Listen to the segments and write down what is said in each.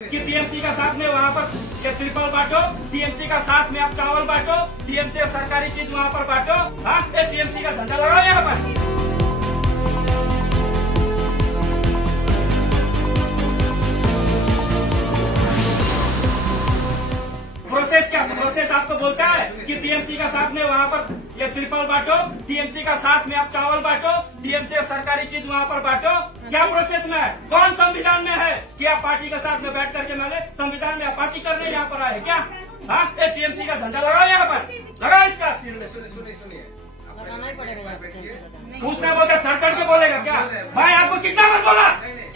कि टीएमसी का साथ में वहाँ पर ये ट्रिपल बांटो, टीएमसी का साथ में आप चावल बांटो, टीएमसी का सरकारी चीज वहाँ पर बांटो। हाँ, ये टीएमसी का धंधा लगाओ यहाँ पर। प्रोसेस क्या? प्रोसेस आपको बोलता है कि टीएमसी का साथ में वहाँ पर ये ट्रिपल बांटो, टीएमसी का साथ में आप चावल बांटो, टीएमसी का सरकारी चीज वहाँ पर बांटो। क्या प्रोसेस में है? कौन संविधान में है कि आप पार्टी के साथ में बैठ करके मैंने संविधान में पार्टी करने यहाँ पर आए क्या? हाँ, ये टीएमसी का धंधा लगाओ यहाँ पर, लगाओ इसका सिर में। सुनिए पूछना बोलते सर चढ़ के बोलेगा क्या? भाई आपको कितना बार बोला,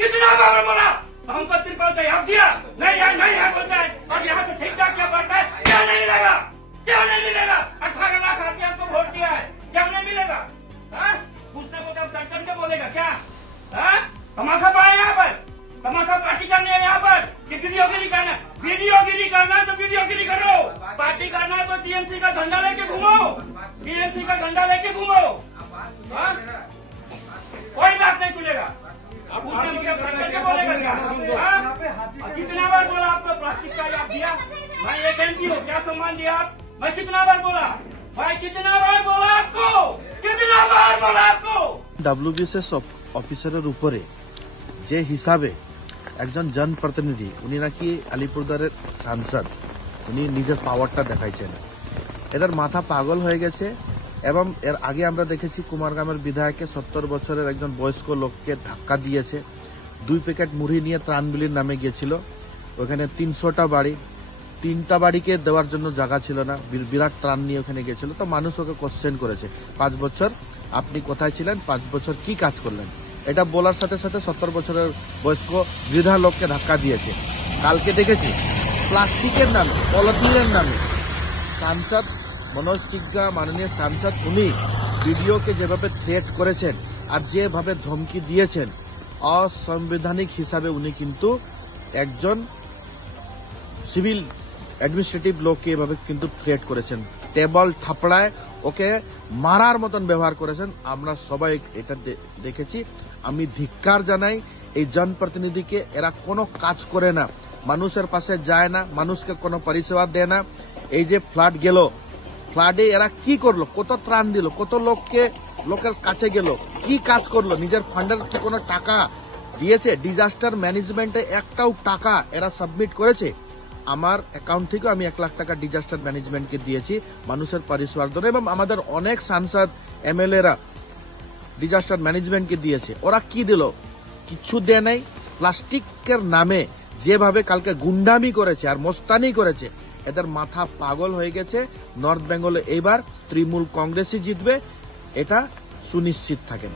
कितना बार बोला हमको ट्रिपल का याद दिया? नहीं है बोलता है, और यहाँ से ठीक ठाक क्या बढ़ता है? क्या नहीं मिलेगा? क्या नहीं मिलेगा? 18 लाख आदमी आपको वोट दिया है, क्या नहीं मिलेगा? पूछना बोलते सर चढ़ के बोलेगा क्या? तमाशा पाए यहाँ पर, तमाशा पार्टी करनी है यहाँ पर कि वीडियोगिरी करना? वीडियोगिरी करना है तो वीडियोगिरी करो, पार्टी करना है तो टीएमसी का झंडा लेके घूमो, टीएमसी का झंडा लेके घूमो। कोई बात नहीं सुनेगा। पूछने मुझे सर के बोलेगा क्या? कितना बार बोला आपको प्लास्टिक का याद दिया? भाई ये थैंक यू, क्या सम्मान दिया आप? मैं कितना बार बोला भाई, कितना बार बोला आपको, कितना बार बोला आपको? डब्ल्यूबीएसएस অফিসারের উপরে যে হিসাবে একজন জনপ্রতিনিধি, উনি নাকি আলিপুরদারের সাংসদ, উনি নিজের পাওয়ারটা দেখাইছেন। এদের মাথা পাগল হয়ে গেছে। এবং এর আগে আমরা দেখেছি কুমারগ্রামের বিধায়ককে 70 বছরের একজন বয়স্ক লোককে ধাক্কা দিয়েছে। 2 প্যাকেট মুড়ি নিয়ে ত্রাণবিলির নামে গিয়েছিল। ওখানে 300টা বাড়ি, 3টা বাড়িকে দেওয়ার জন্য জায়গা ছিল না, বিরাট ত্রাণ নিয়ে ওখানে গিয়েছিল। তো মানুষ ওকে কোশ্চেন করেছে, 5 বছর আপনি কোথায় ছিলেন, 5 বছর কি কাজ করলেন? এটা বলার সাথে সাথে 70 বছরের বয়স্ক বৃদ্ধা লোককে ধাক্কা দিয়েছে। কালকে দেখেছি প্লাস্টিকের নামে, পলিথিনের নামে সাংসদ মনোজ টিগ্গা, মাননীয় সাংসদ, উনি ভিডিওকে যেভাবে থ্রেট করেছেন আর যেভাবে ধমকি দিয়েছেন, অসাংবিধানিক হিসাবে উনি কিন্তু একজন সিভিল অ্যাডমিনিস্ট্রেটিভ লোককে এভাবে কিন্তু থ্রেট করেছেন। টেবল থাপড়ায় ওকে মারার মতন ব্যবহার করেছেন। আমরা সবাই এটা দেখেছি। আমি ধিক্কার জানাই এই জনপ্রতিনিধিকে। এরা কোনো কাজ করে না, মানুষের পাশে যায় না, মানুষকে কোনো পরিষেবা দেয় না। এই যে ফ্লাড গেল, ফ্লাডে এরা কি করলো? কত ত্রাণ দিল, কত লোকের কাছে গেল, কি কাজ করলো? নিজের ফান্ডের কি কোনো টাকা দিয়েছে? ডিজাস্টার ম্যানেজমেন্টে একটাও টাকা এরা সাবমিট করেছে? আমার অ্যাকাউন্ট থেকে আমি 1 লাখ টাকা ডিজাস্টার ম্যানেজমেন্টকে দিয়েছি মানুষের পরিষেবার জন্য। এবং আমাদের অনেক সাংসদ এমএলএরা ডিজাস্টার ম্যানেজমেন্টকে দিয়েছে। ওরা কি দিল? কিছু দেয় নাই। প্লাস্টিকের নামে যেভাবে কালকে গুন্ডামি করেছে আর মস্তানি করেছে, এদের মাথা পাগল হয়ে গেছে। নর্থ বেঙ্গলে এবার তৃণমূল কংগ্রেসই জিতবে, এটা সুনিশ্চিত থাকেন।